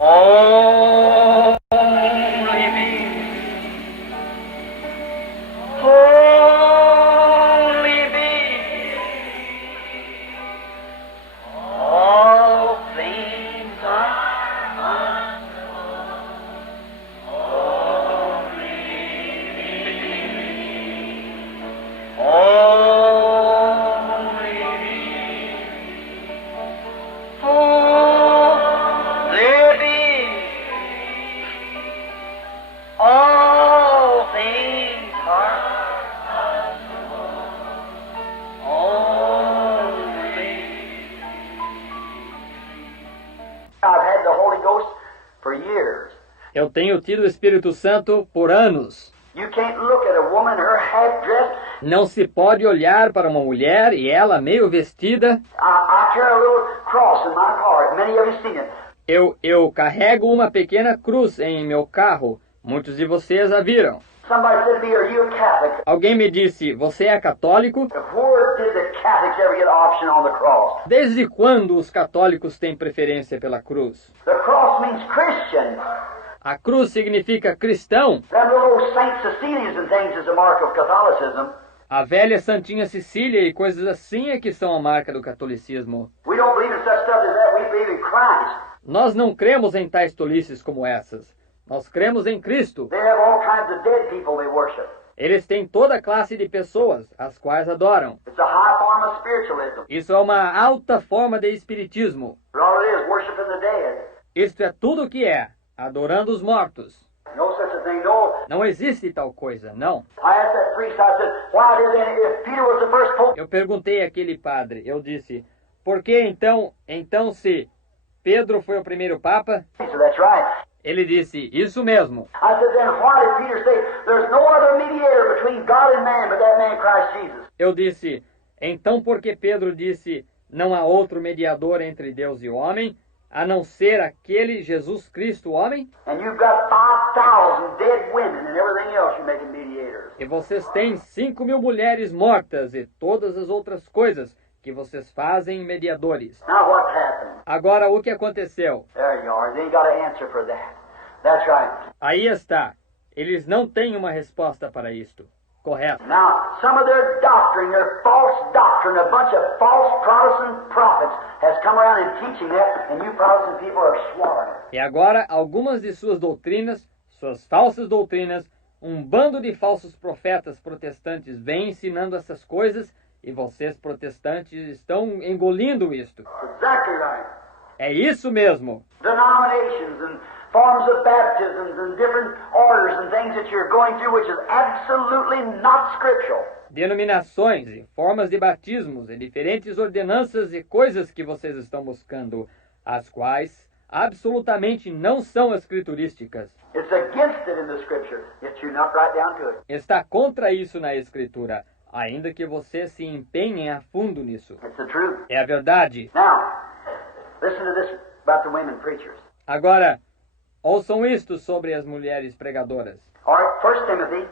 Only me, only me. All things are only me. All things are only. I've had the Holy Ghost for years. Eu tenho tido o Espírito Santo por anos. You can't look at a woman, her half dressed. Não se pode olhar para uma mulher e ela meio vestida. I carry a little cross in my car. Many of you seen it. Eu carrego uma pequena cruz em meu carro. Muitos de vocês a viram. Somebody said to me, "Are you a Catholic?" Alguém me disse, você é católico? Where did the Catholics ever get option on the cross? Desde quando os católicos têm preferência pela cruz? The cross means Christian. A cruz significa cristão. Them little Saint Cecilias and things is a mark of Catholicism. A velha Santinha Cecília e coisas assim é que são a marca do catolicismo. We don't believe in such stuff as that. We believe in Christ. Nós não cremos em tais tolices como essas. Nós cremos em Cristo. They have all kinds of dead people they worship. Eles têm toda classe de pessoas, as quais adoram. It's a high form of spiritualism. Isso é uma alta forma de espiritismo. All it is, worshiping the dead. Isto é tudo o que é, adorando os mortos. No such a thing, no. Não existe tal coisa, não. I asked that priest, I said, why did they, if Peter was the first pope? Eu perguntei àquele padre, eu disse, por que então se Pedro foi o primeiro papa? He said, that's right. Ele disse, isso mesmo. I said, then why did Peter say, there's no other mediator between God and man but that man Christ Jesus? Eu disse, então por que Pedro disse, não há outro mediador entre Deus e o homem, a não ser aquele Jesus Cristo, o homem? And you've got 5,000 dead women and everything else you're making mediators. E vocês têm 5.000 mulheres mortas e todas as outras coisas que vocês fazem mediadores. Now what happened? Agora, o que aconteceu? There you are. They ain't got an answer for that. That's right. Aí está. Eles não têm uma resposta para isto. Correto. Now, some of their doctrine, their false doctrine, a bunch of false Protestant prophets has come around and teaching that, and you Protestant people are swallowing it. E agora, algumas de suas doutrinas, suas falsas doutrinas, um bando de falsos profetas protestantes vem ensinando essas coisas e vocês protestantes estão engolindo isto. Exactly right. É isso mesmo. Denominations and forms of baptisms and different orders and things that you're going through which is absolutely not scriptural. Denominações e formas de batismos e diferentes ordenanças e coisas que vocês estão buscando, as quais absolutamente não são escriturísticas. It's against it in the scripture, yet you're not right down to it. Está contra isso na Escritura, ainda que vocês se empenhem a fundo nisso. It's the truth. É a verdade. Now, listen to this about the women preachers. Agora, ouçam isto sobre as mulheres pregadoras. All right, 1 Timothy,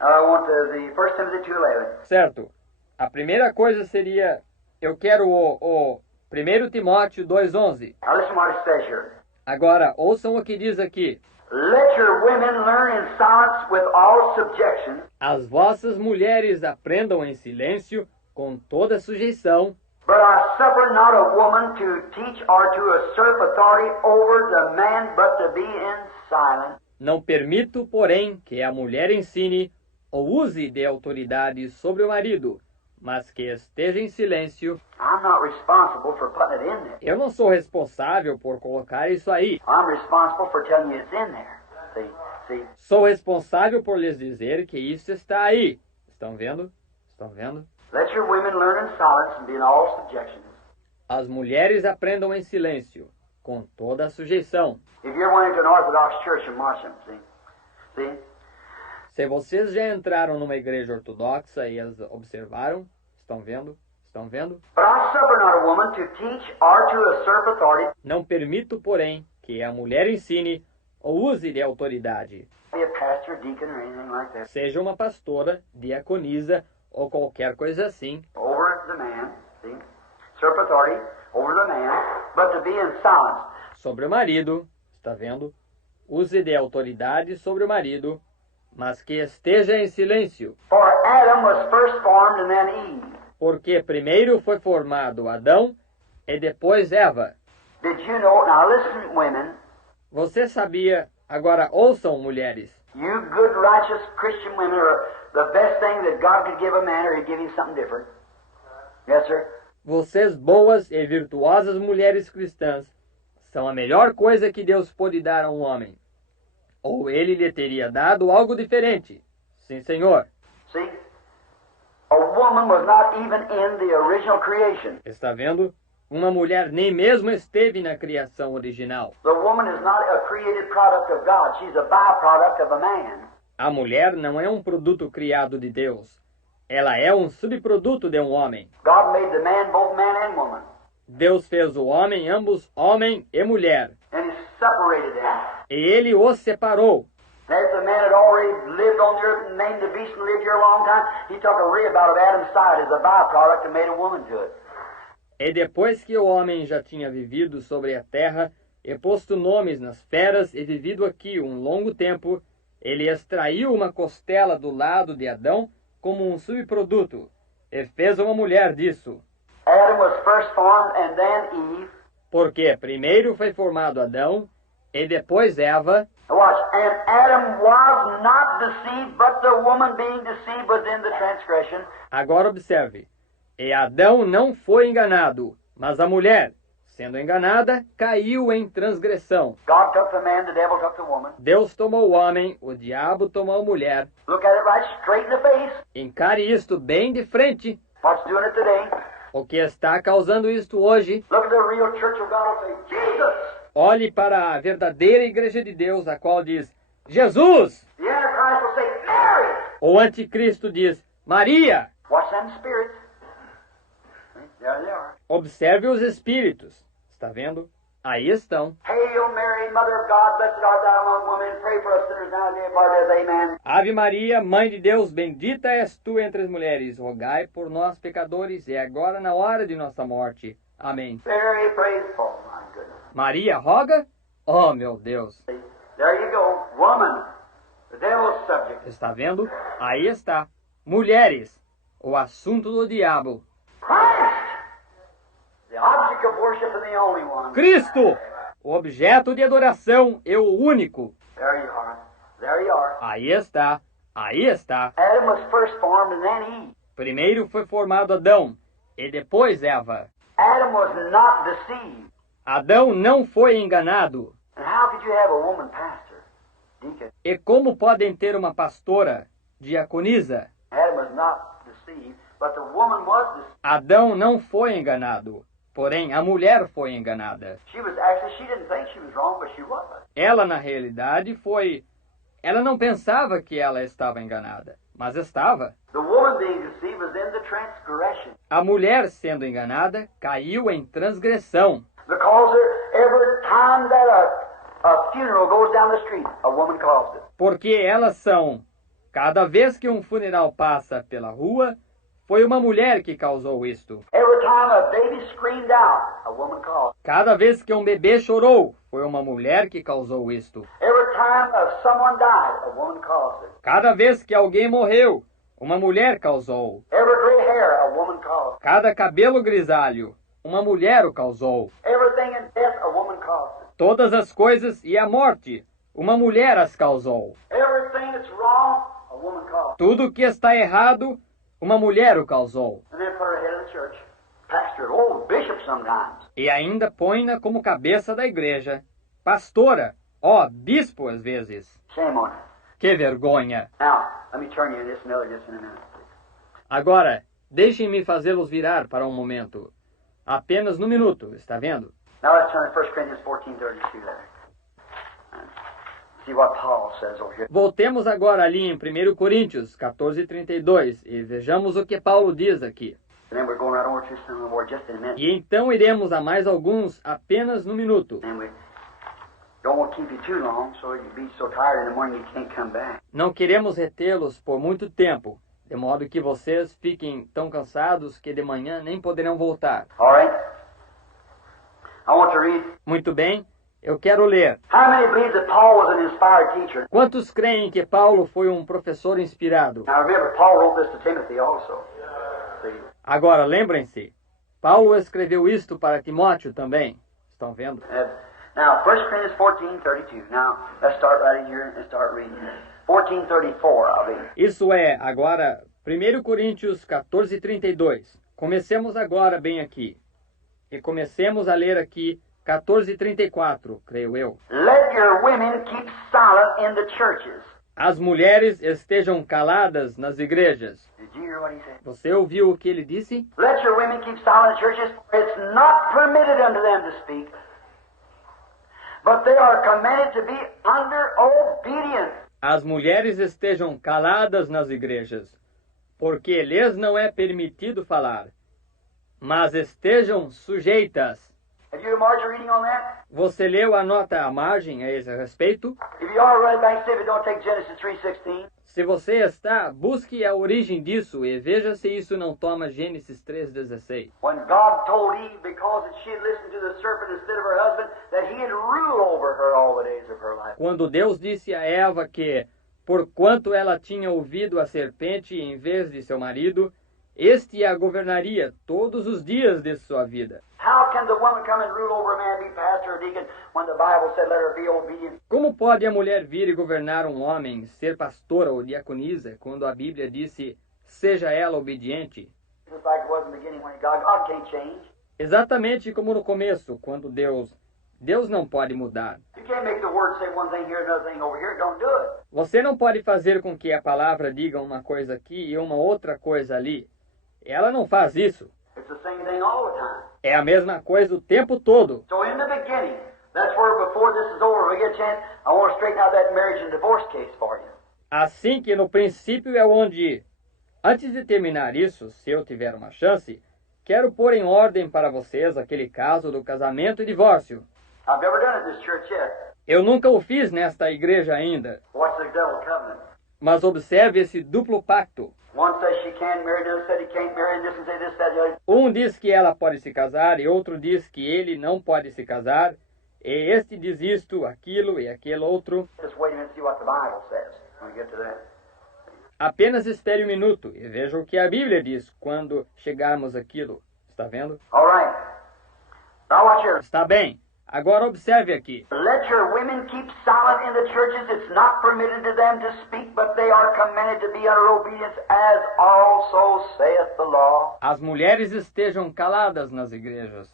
I want the 1 Timothy 2:11. Certo. A primeira coisa seria, eu quero o 1 Timóteo 2:11. Now listen what it says here. Agora, ouçam o que diz aqui. Let your women learn in silence with all subjection. As vossas mulheres aprendam em silêncio, com toda sujeição. But I suffer not a woman to teach or to usurp authority over the man, but to be in silence. Não permito, porém, que a mulher ensine ou use de autoridade sobre o marido, mas que esteja em silêncio. I'm not responsible for putting it in there. Eu não sou responsável por colocar isso aí. I'm responsible for telling you it's in there. See? Sou responsável por lhes dizer que isso está aí. Estão vendo? Estão vendo? Let your women learn in silence and be in all subjection. As mulheres aprendam em silêncio, com toda a sujeição. If you're went into an Orthodox church in Marsham, see? Se vocês já entraram numa igreja ortodoxa e as observaram, estão vendo? Estão vendo? But I suffer not a woman to teach or to usurp authority. Não permito, porém, que a mulher ensine ou use de autoridade. Be a pastor, deacon, or anything like that. Seja uma pastora, diaconisa ou qualquer coisa assim. Over the man, see? Usurp authority over the man, but to be in silence. Sobre o marido, Está vendo? Use de autoridade sobre o marido, mas que esteja em silêncio. For Adam was first formed and then Eve. Porque primeiro foi formado Adão e depois Eva. Did you know? Now listen, women. Você sabia? Agora ouçam, mulheres. You good, righteous Christian women are the best thing that God could give a man, or He'd give him something different. Yes, sir. Vocês boas e virtuosas mulheres cristãs são a melhor coisa que Deus pôde dar a um homem. Ou ele lhe teria dado algo diferente. Sim, Senhor. See? A woman was not even in the original creation. Está vendo? Uma mulher nem mesmo esteve na criação original. The woman is not a created product of God. She's a byproduct of a man. A mulher não é um produto criado de Deus. Ela é um subproduto de um homem. God made the man both man and woman. Deus fez o homem, ambos homem e mulher. And He separated them. E ele os separou. And if the man had already lived on the earth and named the beast and lived here a long time, He took a rib out of Adam's side as a byproduct and made a woman to it. E depois que o homem já tinha vivido sobre a terra e posto nomes nas feras e vivido aqui um longo tempo, ele extraiu uma costela do lado de Adão como um subproduto e fez uma mulher disso. Adam was first formed and then Eve. Porque primeiro foi formado Adão e depois Eva. Watch. And Adam was not deceived, but the woman being deceived was in the transgression. Agora observe. E Adão não foi enganado, mas a mulher, sendo enganada, caiu em transgressão. God took the man, the devil took the woman. Deus tomou o homem, o diabo tomou a mulher. Look at it right straight in the face. Encare isto bem de frente. What's doing it today? O que está causando isto hoje? Look at the real church of God and say, Jesus! Olhe para a verdadeira igreja de Deus, a qual diz, Jesus! The Antichrist will say, Mary! O anticristo diz, Maria! Watch them spirits. There they are. Observe os espíritos. Está vendo? Aí estão. Hail Mary, Mother of God, blessed art thou among women, pray for us sinners now and day of our death. Amen. Ave Maria, Mãe de Deus, bendita és tu entre as mulheres. Rogai por nós, pecadores, e agora na hora de nossa morte. Amém. Mary, praise for my goodness. Maria roga? Oh, meu Deus. There you go. Woman, the devil's subject. Está vendo? Aí está. Mulheres, o assunto do diabo. Christ, the object of worship and the only one. Cristo, o objeto de adoração e o único. There you are. There you are. Aí está. Aí está. Adam was first formed and then Eve. Primeiro foi formado Adão e depois Eva. Adam was not deceived. Adão não foi enganado. And how could you have a woman pastor, deacon? E como podem ter uma pastora, diaconisa? Adam was not deceived, but the woman was deceived. Adão não foi enganado, porém a mulher foi enganada. She didn't think she was wrong, but she was. Ela, na realidade, Ela não pensava que ela estava enganada, mas estava. The woman being deceived was in the transgression. A mulher, sendo enganada, caiu em transgressão. Because every time that a funeral goes down the street, a woman caused it. Porque elas são, cada vez que um funeral passa pela rua, foi uma mulher que causou isto. Every time a baby screamed out, a woman caused it. Cada vez que um bebê chorou, foi uma mulher que causou isto. Every time someone died, a woman caused it. Cada vez que alguém morreu, uma mulher causou. Every gray hair, a woman caused it. Cada cabelo grisalho, uma mulher o causou. Everything in death, a woman caused it. Todas as coisas e a morte, uma mulher as causou. Everything that's wrong, a woman caused it. Tudo que está errado, uma mulher o causou. And then put her head of the church. Pastor, oh, bishop sometimes. E ainda põe-na como cabeça da igreja. Pastora, ó, bispo às vezes. Shame on her. Que vergonha. Now, let me turn you to this another just in a minute. Agora, deixem-me fazê-los virar para um momento. Apenas no minuto, está vendo? Now let's turn to 1 Corinthians 14:32 there. See what Paul says over here. Voltemos agora ali em 1 Coríntios 14:32 e vejamos o que Paulo diz aqui. And then we're going right over to some more just in a minute. E então iremos a mais alguns apenas no minuto. And we don't want to keep you too long, so you'll be so tired in the morning you can't come back. Não queremos retê-los por muito tempo, de modo que vocês fiquem tão cansados que de manhã nem poderão voltar. All right? I want to read Muito bem, Eu quero ler. How many believe that Paul was an inspired teacher? Quantos creem que Paulo foi um professor inspirado? Now remember, Paul wrote this to Timothy also. See? Agora, lembrem-se, Paulo escreveu isto para Timóteo também. Estão vendo? Now, 1 Corinthians 14:32. Now, let's start right in here and start reading. 14:34, I'll read. Isso é, agora, 1 Coríntios 14:32. Comecemos agora bem aqui. E comecemos a ler aqui 14:34, creio eu. Let your women keep silent in the churches. As mulheres estejam caladas nas igrejas. Did you hear what he said? Você ouviu o que ele disse? Let your women keep silent in churches. It's not permitted unto them to speak, but they are commanded to be under obedience. As mulheres estejam caladas nas igrejas, porque lhes não é permitido falar, mas estejam sujeitas. Have you marked your reading on that? Você leu a nota à margem a esse respeito? If you are right back, see if it don't take Genesis 3:16. Se você está, busque a origem disso e veja se isso não toma Gênesis 3:16. When God told Eve, because she had listened to the serpent instead of her husband, that he had rule over her all the days of her life. Quando Deus disse a Eva que, porquanto ela tinha ouvido a serpente em vez de seu marido, este a governaria todos os dias de sua vida. How can the woman come and rule over a man, be pastor or deacon, when the Bible said let her be obedient? Como pode a mulher vir e governar um homem, ser pastora ou diaconisa, quando a Bíblia disse, seja ela obediente? Just like it was in the beginning when God can't change. Exatamente como no começo, quando Deus não pode mudar. You can't make the word say one thing here, another thing over here. Don't do it. Você não pode fazer com que a palavra diga uma coisa aqui e uma outra coisa ali. Ela não faz isso. It's the same thing all the time. É a mesma coisa o tempo todo. So in the beginning, that's where before this is over, if we get a chance, I want to straighten out that marriage and divorce case for you. Assim que no princípio é onde, antes de terminar isso, se eu tiver uma chance, quero pôr em ordem para vocês aquele caso do casamento e divórcio. I've never done it in this church yet. Eu nunca o fiz nesta igreja ainda, Watch the devil's covenant. mas observe esse duplo pacto. One says she can marry, another said he can't marry, and this one say this, that, the other. Um diz que ela pode se casar e outro diz que ele não pode se casar. E este diz isto, aquilo e aquele outro. Just wait a minute and see what the Bible says when we get to that. Apenas espere um minuto e veja o que a Bíblia diz quando chegarmos àquilo. Está vendo? All right. Now watch here. Está bem. Agora observe aqui. Let your women keep silent in the churches. It's not permitted to them to speak, but they are commanded to be under obedience, as also saith the law. As mulheres estejam caladas nas igrejas.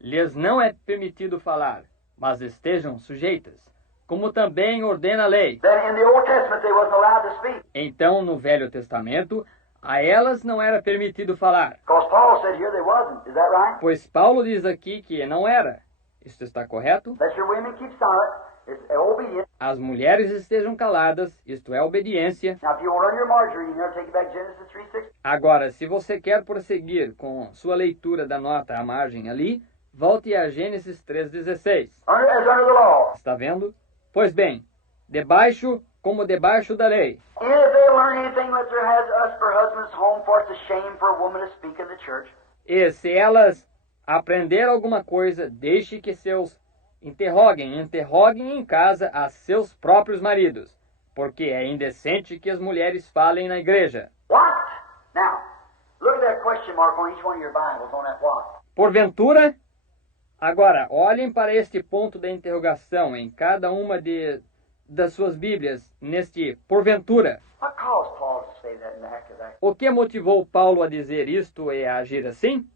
Lhes não é permitido falar, mas estejam sujeitas, como também ordena a lei. Then in the Old Testament they wasn't allowed to speak. Então, no Velho Testamento, a elas não era permitido falar, Because Paul said here they wasn't. Is that right? pois Paulo diz aqui que não era. Isto está correto? Let your women keep silent. It's obedience. As mulheres estejam caladas, isto é obediência. Now if you want to run your margin, you never take it back to Genesis 3:6. Agora, se você quer prosseguir com sua leitura da nota à margem ali, volte a Gênesis 3:16. As under the law. Está vendo? Pois bem, debaixo como debaixo da lei. And if they learn anything, let their us for husbands home, for it's a shame for a woman to speak in the church. E se elas aprender alguma coisa, deixe que seus interroguem em casa a seus próprios maridos, porque é indecente que as mulheres falem na igreja. What? Now, look at that question mark on each one of your Bibles on that what. Porventura? Agora, olhem para este ponto da interrogação em cada uma das suas Bíblias, neste porventura. What caused Paul to say that and act that? O que motivou Paulo a dizer isto e a agir assim?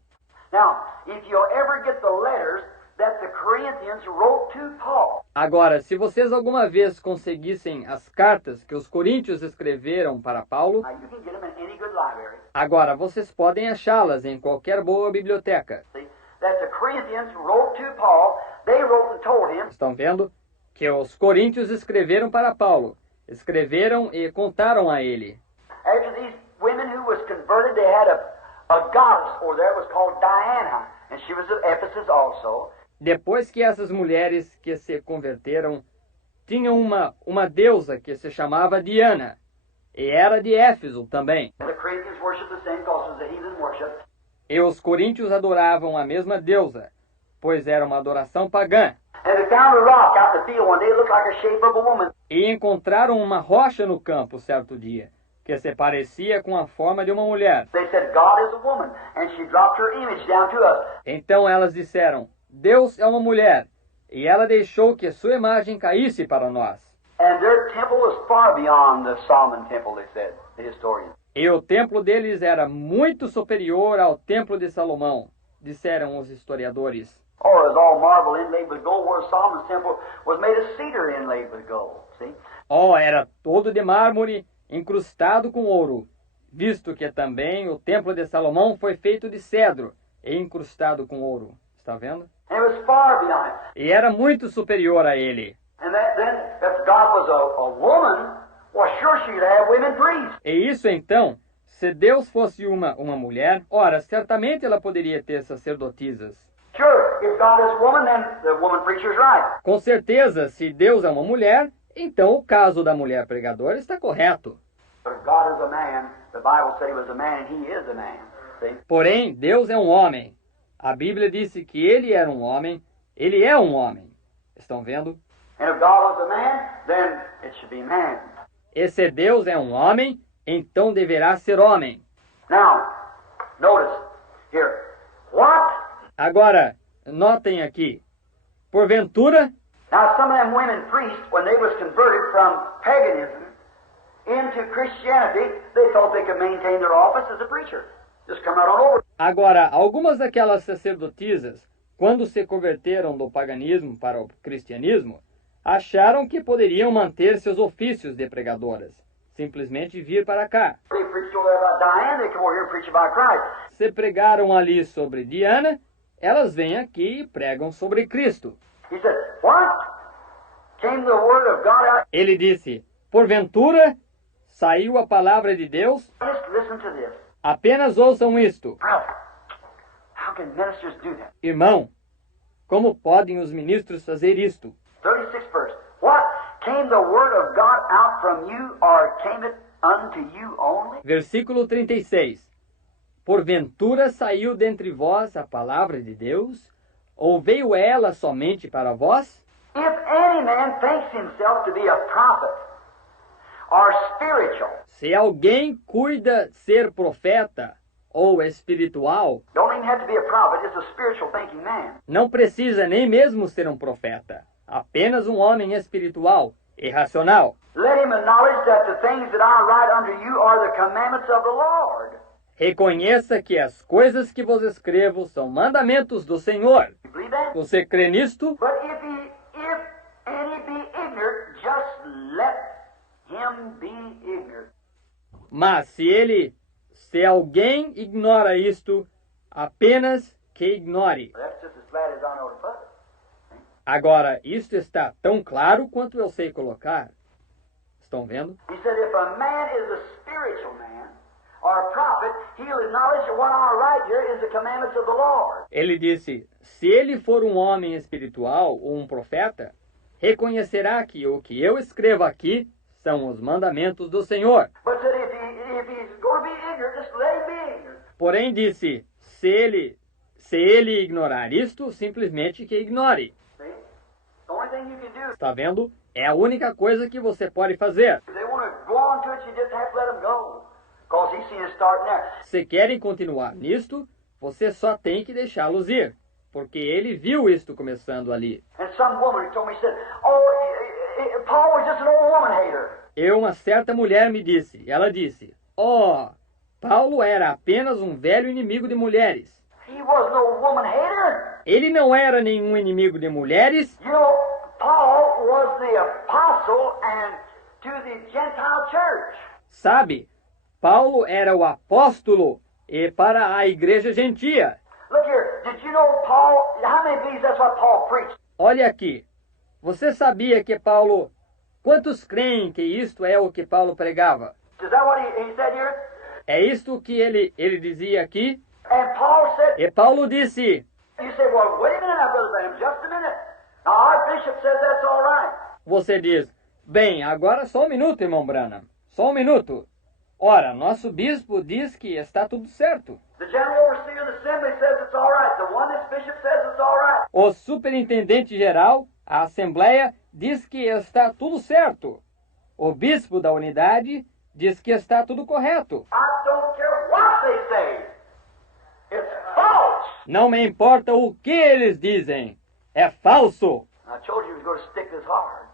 Now, if you'll ever get the letters that the Corinthians wrote to Paul, Agora, se vocês alguma vez conseguissem as cartas que os coríntios escreveram para Paulo, now you can get them in any good library. agora vocês podem achá-las em qualquer boa biblioteca. See, that the Corinthians wrote to Paul, they wrote and told him, Estão vendo? Que os coríntios escreveram para Paulo. Escreveram e contaram a ele. after these women who was converted, they had a goddess over there, was called Diana, and she was of Ephesus also. Depois que essas mulheres que se converteram tinham uma deusa que se chamava Diana, e era de Éfeso também. And the Corinthians worshiped the same because it was a heathen worship. E os coríntios adoravam a mesma deusa, pois era uma adoração pagã. And they found a rock out in the field one day. It looked like a shape of a woman. E encontraram uma rocha no campo certo dia, que se parecia com a forma de uma mulher. They said, God is a woman. And she dropped her image down to us. Então elas disseram, Deus é uma mulher, e ela deixou que sua imagem caísse para nós. And their temple was far beyond the Solomon temple, they said, the historians. E o templo deles era muito superior ao templo de Salomão, disseram os historiadores. Or as all marble inlaid with gold, where Solomon's temple was made of cedar inlaid with gold. See? Era todo de mármore, incrustado com ouro, visto que também o templo de Salomão foi feito de cedro e incrustado com ouro. Está vendo? And it was far beyond it. E era muito superior a ele. And then, if God was a woman, well, sure she'd have women priests. E isso então, se Deus fosse uma mulher, ora, certamente ela poderia ter sacerdotisas. Sure, if God is a woman, then the woman preacher's right. Com certeza, se Deus é uma mulher, então o caso da mulher pregadora está correto. But if God is a man, the Bible said he was a man, and he is a man. See? Porém, Deus é um homem. A Bíblia disse que ele era um homem, ele é um homem. Estão vendo? And if God was a man, then it should be man. E se Deus é um homem, então deverá ser homem. Now, notice here. What? Agora, notem aqui. Porventura, Now, some of them women priests, when they was converted from paganism into Christianity, they thought they could maintain their office as a preacher. Just come right on over. agora, algumas daquelas sacerdotisas, quando se converteram do paganismo para o cristianismo, acharam que poderiam manter seus ofícios de pregadoras. Simplesmente vir para cá. They preached over there about Diane, they come over here and preach about Christ. Se pregaram ali sobre Diana, elas vêm aqui e pregam sobre Cristo. He said, what? Came the word of God out? Ele disse, porventura, saiu a palavra de Deus? Just listen to this. Apenas ouçam isto. Brother, how can ministers do that? Irmão, como podem os ministros fazer isto? 36th verse. What? Came the word of God out from you, or came it unto you only? Versículo 36. Porventura saiu dentre vós a palavra de Deus? Ou veio ela somente para vós? If any man thinks himself to be a prophet or spiritual, Se alguém cuida ser profeta ou espiritual, don't even have to be a prophet, just a spiritual thinking man. não precisa nem mesmo ser um profeta. Apenas um homem espiritual e racional. Let him acknowledge that the things that I write unto you are the commandments of the Lord. Reconheça que as coisas que vos escrevo são mandamentos do Senhor. You believe that? Você crê nisto? But if any be ignorant, just let him be ignorant. Mas se alguém ignora isto, apenas que ignore. That's just as flat as I know to put it. Agora, isto está tão claro quanto eu sei colocar. Estão vendo? He said, if a man is a spiritual man or a prophet, he'll acknowledge that what I write here is the commandments of the Lord. Ele disse, se ele for um homem espiritual ou um profeta, reconhecerá que o que eu escrevo aqui são os mandamentos do Senhor. But said, if he's going to be ignorant, just let him be ignorant. Porém, disse, se ele ignorar isto, simplesmente que ignore. See? The only thing you can do, Está vendo? É a única coisa que você pode fazer. if they want to go on to it, you just have to let them go. Because he's seen it starting there. Se querem continuar nisto, você só tem que deixá-los ir. Porque ele viu isto começando ali. And some woman told me, said, Paul was just an old woman hater. E uma certa mulher me disse, ela disse, Paulo era apenas um velho inimigo de mulheres. He was no woman hater. Ele não era nenhum inimigo de mulheres. You know, Paul was the apostle and to the Gentile church. Sabe, Paulo era o apóstolo e para a igreja gentia. Look here, did you know Paul, how many believes that's what Paul preached? Olha aqui, você sabia que Paulo... Quantos creem que isto é o que Paulo pregava? Is that what he said here? É isto que ele dizia aqui? And Paul said, E Paulo disse, you say, well, wait a minute now, Brother Branham, just a minute. Now, our bishop says that's all right. você diz, bem, agora só um minuto, irmão Branham, só um minuto. Ora, nosso bispo diz que está tudo certo. The general overseer of the assembly says it's all right. The one this bishop says it's all right. O superintendente geral A Assembleia diz que está tudo certo. O bispo da unidade diz que está tudo correto. I don't care what they say. It's false. Não me importa o que eles dizem. É falso. I told you he was going to stick this hard.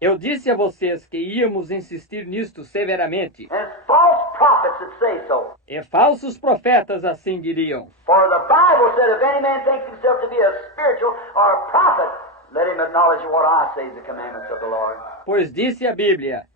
Eu disse a vocês que íamos insistir nisto severamente. And it's false prophets that say so. E falsos profetas assim diriam. For the Bible said, if any man thinks himself to be a spiritual or a prophet, let him acknowledge what I say is the commandments of the Lord. Pois disse a Bíblia,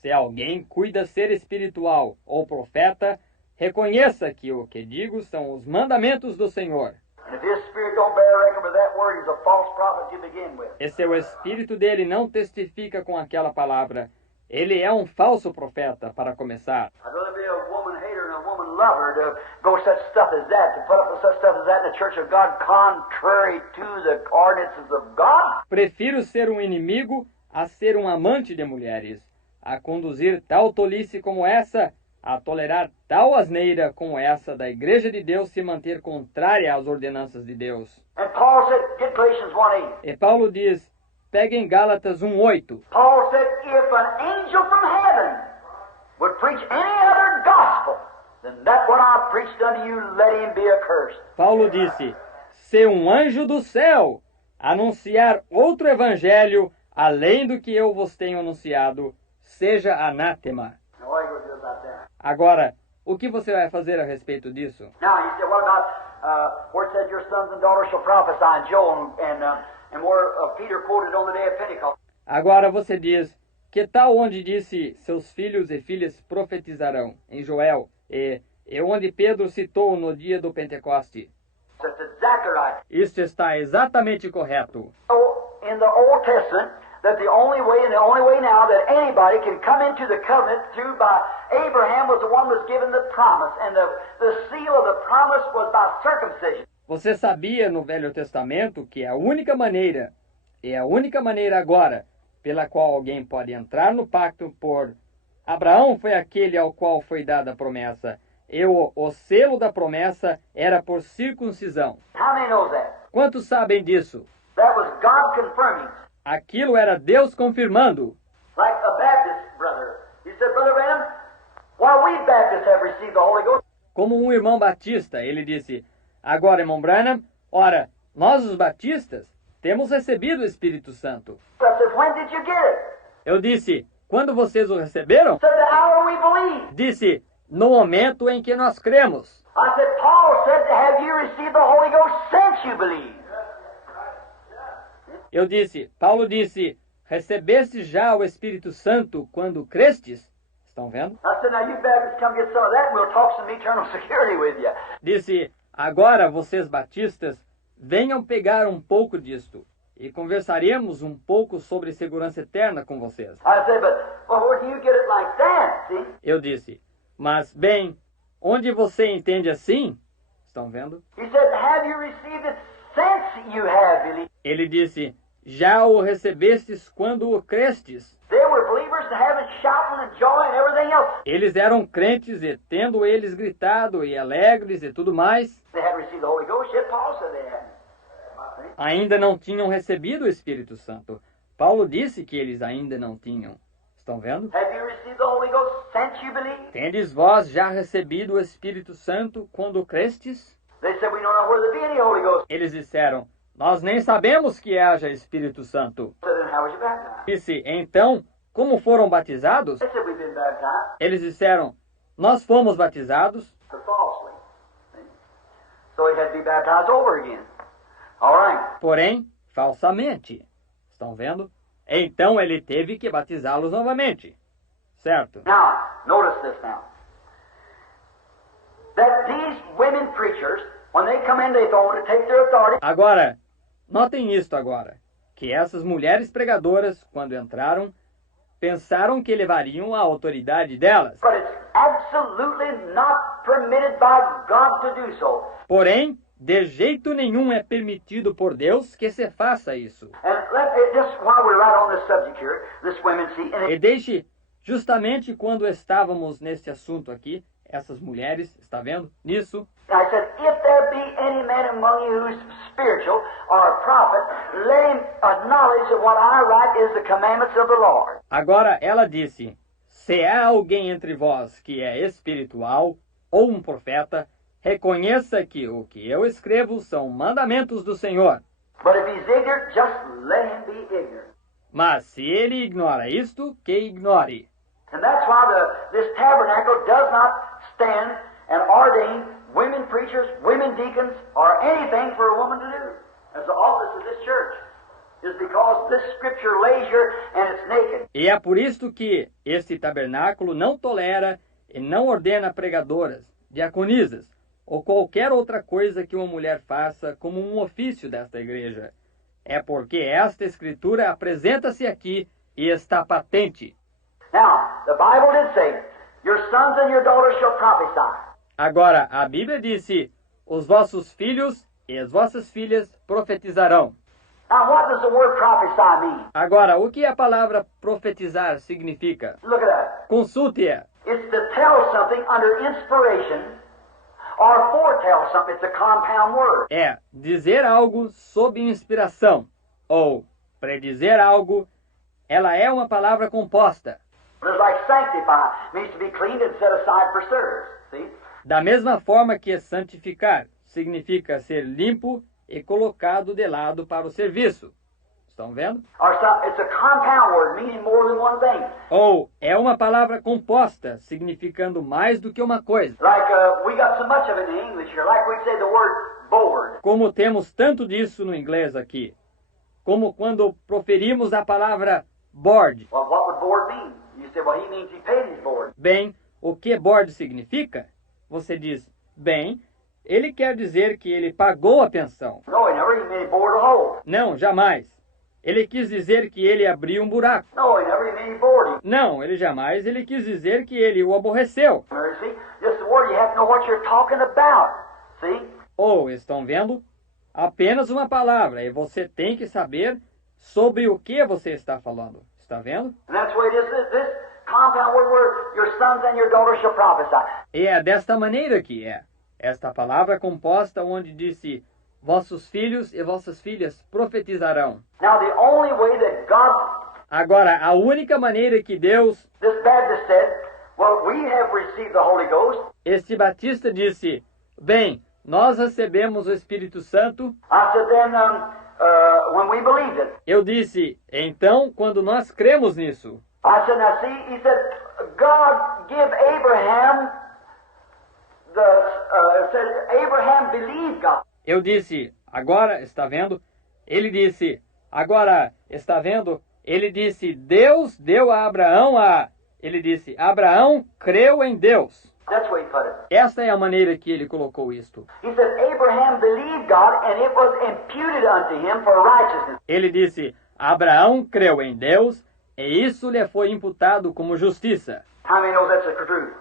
se alguém cuida ser espiritual ou profeta, reconheça que o que digo são os mandamentos do Senhor. And if his spirit don't bear record with that word, he's a false prophet to begin with. E se o espírito dele não testifica com aquela palavra, ele é um falso profeta, para começar. I'd rather be a woman hater than a woman lover to go such stuff as that, to put up with such stuff as that in the church of God, contrary to the ordinances of God. Prefiro ser um inimigo a ser um amante de mulheres, a conduzir tal tolice como essa, a tolerar tal asneira como essa da Igreja de Deus se manter contrária às ordenanças de Deus. And Paul said, get Galatians 1:8. E Paulo diz, peguem Gálatas 1:8. Paul said, if an angel from heaven would preach any other gospel than that one I preached unto you, let him be accursed. Paulo disse, se um anjo do céu anunciar outro evangelho além do que eu vos tenho anunciado, seja anátema. Now, what are you going to do about that? Agora, o que você vai fazer a respeito disso? Now, you say, what about where it said your sons and daughters shall prophesy in Joel and where Peter quoted on the day of Pentecost? Agora você diz, que tal onde disse, seus filhos e filhas profetizarão, em Joel, e onde Pedro citou no dia do Pentecoste? That's exactly right. Isto está exatamente correto. So, in the Old Testament, that the only way, and the only way now that anybody can come into the covenant through by Abraham was the one who was given the promise, and the seal of the promise was by circumcision. Você sabia no Velho Testamento que a única maneira, e a única maneira agora, pela qual alguém pode entrar no pacto por Abraão foi aquele ao qual foi dada a promessa, e o selo da promessa era por circuncisão. How many knows that? Quantos sabem disso? That was God confirming. Aquilo era Deus confirmando. Like a Baptist brother. He said, Brother Branham, why we Baptists have received the Holy Ghost? Como um irmão batista, ele disse, agora, irmão Branham, ora, nós os batistas temos recebido o Espírito Santo. I said, when did you get it? Eu disse, quando vocês o receberam? He said, the hour we believe. Disse, no momento em que nós cremos. I said, Paul said, have you received the Holy Ghost since you believe? Eu disse, Paulo disse, recebeste já o Espírito Santo quando crestes? Estão vendo? I said, now you Baptists come get some of that and we'll talk some eternal security with you. Disse, agora vocês batistas, venham pegar um pouco disto e conversaremos um pouco sobre segurança eterna com vocês. I said, but well, where do you get it like that, see? Eu disse, mas bem, onde você entende assim? Estão vendo? He said, have you received it since you have believed? Ele disse, já o recebestes quando o crestes. They were believers and having shouting and joy and everything else. Eles eram crentes e tendo eles gritado e alegres e tudo mais, They hadn't received the Holy Ghost yet. Paul said they hadn't. ainda não tinham recebido o Espírito Santo. Paulo disse que eles ainda não tinham. Estão vendo? Have you received the Holy Ghost since you believed? Tendes vós já recebido o Espírito Santo quando crestes? They said, we don't know whether there be any Holy Ghost. Eles disseram, nós nem sabemos que haja Espírito Santo. I said, then how was you baptized? Disse, então, como foram batizados? They said, we've been baptized, Eles disseram, nós fomos batizados, but falsely. See? So he had to be baptized over again. All right. porém, falsamente. Estão vendo? Então ele teve que batizá-los novamente. Certo? Now, notice this now. That these women preachers, when they come in, they want to take their authority. Agora, notem isto agora. Que essas mulheres pregadoras, quando entraram, pensaram que levariam a autoridade delas. But it's absolutely not permitted by God to do so. Porém, de jeito nenhum é permitido por Deus que se faça isso. And just while we're right on this subject here, this women see, and E deixe, justamente quando estávamos neste assunto aqui, essas mulheres, está vendo? Nisso, And I said, if there be any man among you who's spiritual or a prophet, let him acknowledge that what I write is the commandments of the Lord. Agora ela disse, se há alguém entre vós que é espiritual ou um profeta, reconheça que o que eu escrevo são mandamentos do Senhor. But if he's ignorant, just let him be ignorant. Mas se ele ignora isto, que ignore. And that's why this tabernacle does not stand and ordain women preachers, women deacons, or anything for a woman to do. As the office of this church is because this scripture lays here and it's naked. E é por isto que este tabernáculo não tolera e não ordena pregadoras, diaconisas, ou qualquer outra coisa que uma mulher faça como um ofício desta igreja. É porque esta escritura apresenta-se aqui e está patente. Now, the Bible did say, your sons and your daughters shall prophesy. Agora, a Bíblia disse, os vossos filhos e as vossas filhas profetizarão. Now, what does the word prophesy mean? Agora, o que a palavra profetizar significa? Look at that. Consulte-a. It's to tell something under inspiration or foretell something. It's a compound word. É dizer algo sob inspiração ou predizer algo. Ela é uma palavra composta. It's like sanctify. It means to be cleaned and set aside for service. See? Da mesma forma que santificar significa ser limpo e colocado de lado para o serviço. Estão vendo? Or it's a compound word meaning more than one thing. Ou é uma palavra composta, significando mais do que uma coisa. Like we got so much of it in English here. Like we say the word board. Como temos tanto disso no inglês aqui. Como quando proferimos a palavra board. Well, what would board mean? You say, well, he means he paid his board. Bem, o que board significa? Você diz, bem, ele quer dizer que ele pagou a pensão. No, he never. He meant he bored a hole. Não, jamais. Ele quis dizer que ele abriu um buraco. No, he never. He meant he bored him. Não, ele quis dizer que ele o aborreceu. See, just the word. You have to know what you're talking about. See? Ou, estão vendo? Apenas uma palavra, e você tem que saber sobre o que você está falando. Está vendo? And that's the way it is. This compound word where your sons and your daughters shall prophesy. E é desta maneira que é. Esta palavra composta onde disse, vossos filhos e vossas filhas profetizarão. Now the only way that God, Agora, a única maneira que Deus, this Baptist said, well, we have received the Holy Ghost. este Batista disse, bem, nós recebemos o Espírito Santo. I said then, when we believed it. Eu disse, então, quando nós cremos nisso. I said, now see, he said, God give Abraham said Abraham believed God. Eu disse, agora, está vendo? Ele disse, agora, está vendo? Ele disse, Deus deu a Abraão a... Ele disse, Abraão creu em Deus. That's the way he put it. Esta é a maneira que ele colocou isto. He said, Abraham believed God, and it was imputed unto him for righteousness. Ele disse, Abraão creu em Deus, e isso lhe foi imputado como justiça. How many knows that's the truth?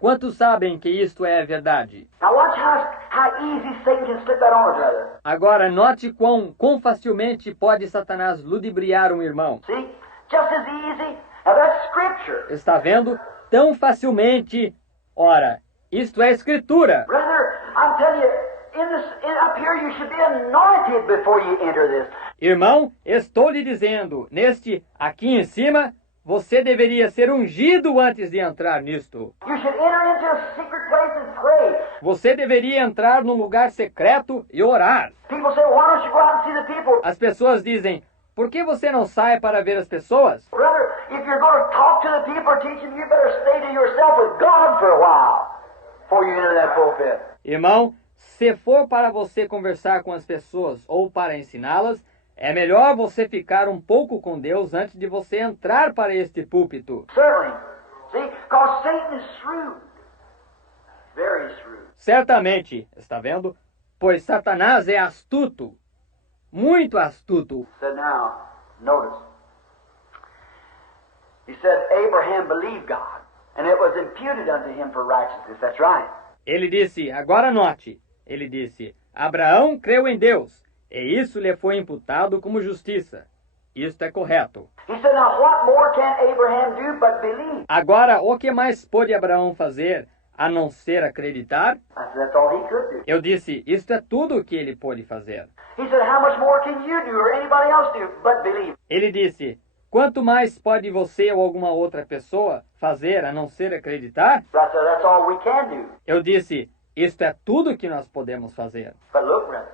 Quantos sabem que isto é verdade? Now watch how easy Satan can slip that on us, brother. Agora, note quão facilmente pode Satanás ludibriar um irmão. See? Just as easy. Now that's scripture. Está vendo? Tão facilmente. Ora, isto é escritura. Brother, I'm telling you, up here you should be anointed before you enter this. Irmão, estou lhe dizendo, aqui em cima, você deveria ser ungido antes de entrar nisto. You should enter into a secret place and pray. Você deveria entrar num lugar secreto e orar. People say, why don't you go out and see the people? As pessoas dizem, por que você não sai para ver as pessoas? Brother, if you're going to talk to the people or teach them, you better stay to yourself with God for a while before you enter that pulpit. Irmão, se for para você conversar com as pessoas ou para ensiná-las, é melhor você ficar um pouco com Deus antes de você entrar para este púlpito. Certainly. See, because Satan is shrewd. Very shrewd. Certamente, está vendo? Pois Satanás é astuto. Muito astuto. Said now, notice. He said Abraham believed God, and it was imputed unto him for righteousness. That's right. Ele disse, agora note. Ele disse, Abraão creu em Deus, e isso lhe foi imputado como justiça. Isto é correto. He said, now what more can Abraham do but believe? Agora, o que mais pôde Abraão fazer, a não ser acreditar? I said, that's all he could do. Eu disse, isto é tudo o que ele pôde fazer. He said, how much more can you do or anybody else do but believe? Ele disse, quanto mais pode você ou alguma outra pessoa fazer a não ser acreditar? I said, that's all we can do. Eu disse, isto é tudo que nós podemos fazer. But look, brother,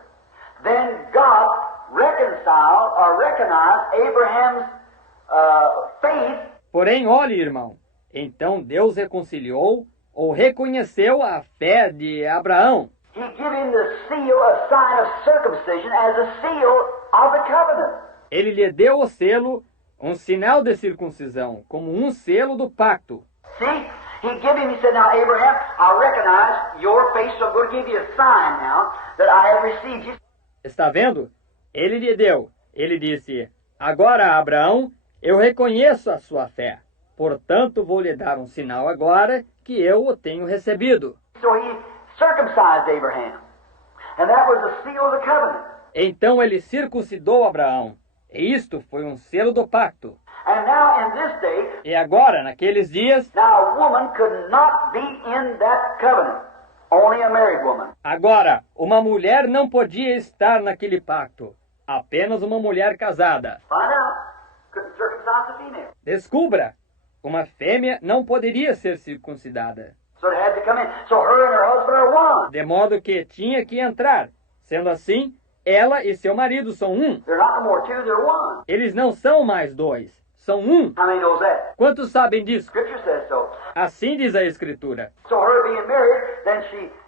then God reconciled or recognized Abraham's faith. Porém, olhe, irmão, então Deus reconciliou ou reconheceu a fé de Abraão. He gave him the seal, a sign of circumcision, as a seal of the covenant. Ele lhe deu o selo, um sinal de circuncisão, como um selo do pacto. See, he gave him, he said, now Abraham, I recognize your faith, so I'm going to give you a sign now that I have received you. Está vendo? Ele lhe deu. Ele disse, agora, Abraão, eu reconheço a sua fé. Portanto, vou lhe dar um sinal agora que eu o tenho recebido. So he circumcised Abraham. And that was the seal of the covenant. Então ele circuncidou Abraão. E isto foi um selo do pacto. And now in this day, E agora, naqueles dias, now a woman could not be in that covenant. Only a married woman. agora, uma mulher não podia estar naquele pacto. Apenas uma mulher casada. Find out. Couldn't circumcise the female. Descubra! Uma fêmea não poderia ser circuncidada. So it had to come in. So her and her husband are one. De modo que tinha que entrar. Sendo assim, ela e seu marido são um. They're not no more two, they're one. Eles não são mais dois, são um. How many knows that? Quantos sabem disso? Scripture says so. Assim diz a Escritura. So her being married, then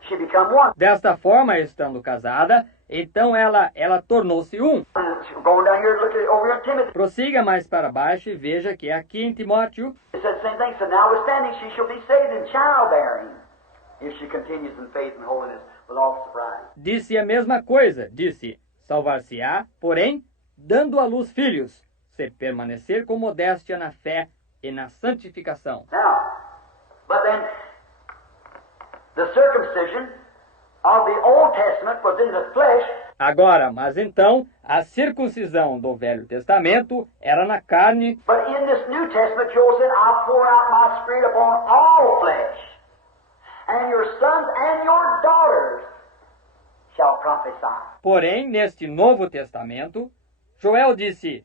she become one. Desta forma, estando casada, então ela tornou-se um. And going down here, look at over here in Timothy. Prossiga mais para baixo e veja que aqui em Timóteo, It said the same thing. So notwithstanding, she shall be saved in childbearing, if she continues in faith and holiness with all surprise. disse a mesma coisa. Disse, salvar-se-á, porém, dando à luz filhos, se permanecer com modéstia na fé e na santificação. Now, but then the circumcision of the Old Testament was in the flesh. Agora, mas então, a circuncisão do Velho Testamento era na carne, But in this New Testament, Joel said, I'll pour out my spirit upon all flesh, and your sons and your daughters shall prophesy. porém, neste Novo Testamento, Joel disse,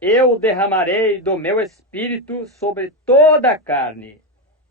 eu derramarei do meu espírito sobre toda a carne,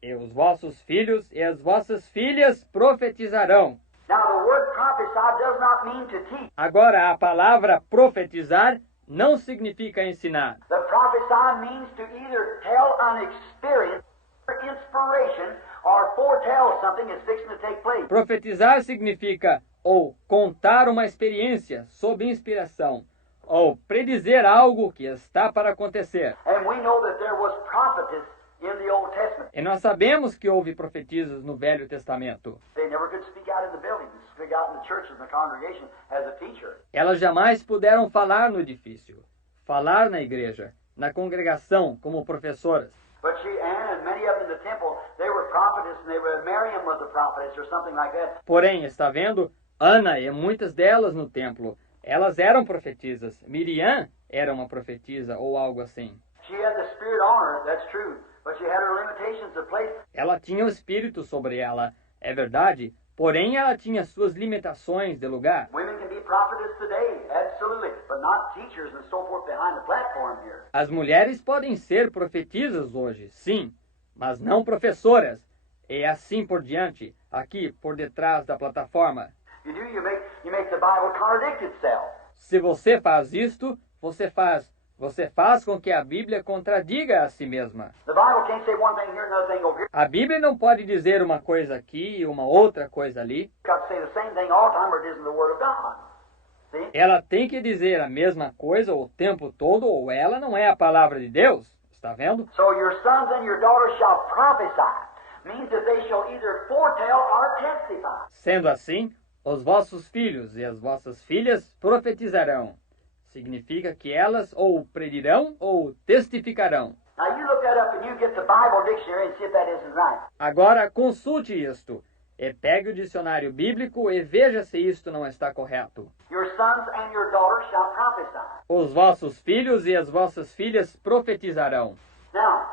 e os vossos filhos e as vossas filhas profetizarão. Now, the word prophesy does not mean to teach. Agora, a palavra profetizar não significa ensinar. The prophesy means to either tell an experience or inspiration or foretell something that's fixing to take place. Profetizar significa ou contar uma experiência sob inspiração, ou predizer algo que está para acontecer. And we know that there was prophetess in the Old Testament. E nós sabemos que houve profetisas no Velho Testamento. They never could speak out in the buildings, speak out in the churches and the congregation as a teacher. Elas jamais puderam falar no edifício, falar na igreja, na congregação como professoras. But she, and many of them in the temple, they were prophetess, and Miriam was a prophetess or something like that. Porém, está vendo? Ana e muitas delas no templo, elas eram profetisas. Miriam era uma profetisa ou algo assim. She had the Spirit on her, that's true, but she had her limitations of place. Ela tinha o Espírito sobre ela, é verdade, porém ela tinha suas limitações de lugar. Women can be prophetess today, absolutely, but not teachers and so forth behind the platform here. As mulheres podem ser profetisas hoje, sim, mas não professoras. E assim por diante, aqui por detrás da plataforma. You do, you make the Bible contradict itself. Se você faz isto, você faz com que a Bíblia contradiga a si mesma. The Bible can't say one thing here, another thing over here. A Bíblia não pode dizer uma coisa aqui e uma outra coisa ali. It's got to say the same thing all the time or it isn't the Word of God. See? Ela tem que dizer a mesma coisa o tempo todo ou ela não é a palavra de Deus. Está vendo? So your sons and your daughters shall prophesy. Means that they shall either foretell or testify. Sendo assim, os vossos filhos e as vossas filhas profetizarão. Significa que elas ou predirão ou testificarão. Now you look that up and you get the Bible dictionary and see if that isn't right. Agora consulte isto. E pegue o dicionário bíblico e veja se isto não está correto. Your sons and your daughters shall prophesy. Os vossos filhos e as vossas filhas profetizarão. Now,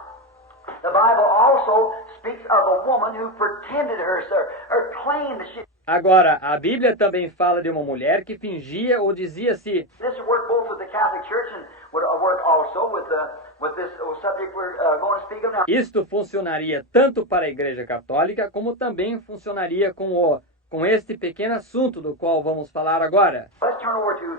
the Bible also speaks of a woman who pretended herself, or claimed that she... Agora, a Bíblia também fala de uma mulher que fingia ou dizia-se. This would work both with the Catholic Church and would work also with this subject we're going to speak of now. Isto funcionaria tanto para a Igreja Católica como também funcionaria com este pequeno assunto do qual vamos falar agora. Let's turn over to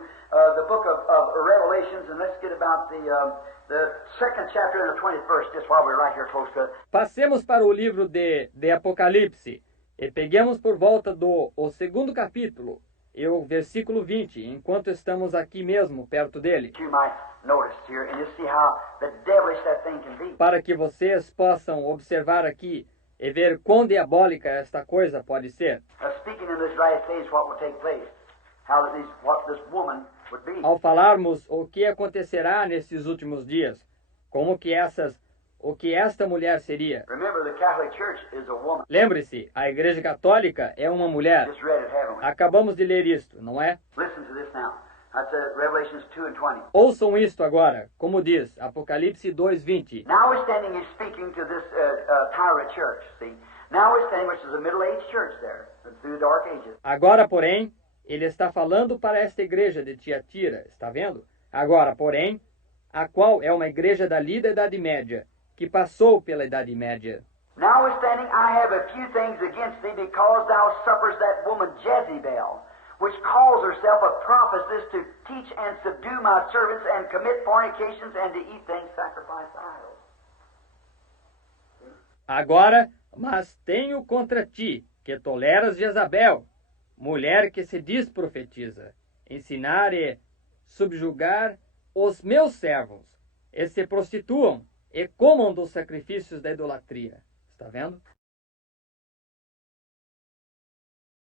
the book of Revelations and let's get about the second chapter and the 20th verse, just while we're right here close to it. Passemos para o livro de Apocalipse e peguemos por volta do segundo capítulo e o versículo 20, enquanto estamos aqui mesmo perto dele. You might notice here and just see how the devilish that thing can be. Para que vocês possam observar aqui e ver quão diabólica esta coisa pode ser. Speaking in this last days, what will take place, what this woman would be. Ao falarmos o que acontecerá nesses últimos dias, o que esta mulher seria. Remember, the Catholic Church is a woman. Lembre-se, a Igreja Católica é uma mulher. Just read it, haven't we? Acabamos de ler isto, não é? Listen to this now. That's Revelations 2 and 20. Ouçam isto agora, como diz Apocalipse 2:20. Notwithstanding, he's speaking to this Tyra church. See, notwithstanding, which is a middle-aged church there through the Dark Ages. Agora, porém, ele está falando para esta igreja de Tiatira, está vendo? Agora, porém, a qual é uma igreja dali da Idade Média, que passou pela Idade Média. Notwithstanding, I have a few things against thee, because thou sufferest that woman Jezebel, which calls herself a prophetess, to teach and subdue my servants, and commit fornications, and to eat things sacrificed to idols. Agora, mas tenho contra ti, que toleras Jezabel, mulher que se diz profetiza, ensinar e subjugar os meus servos, e se prostituam, e comam dos sacrifícios da idolatria. Está vendo?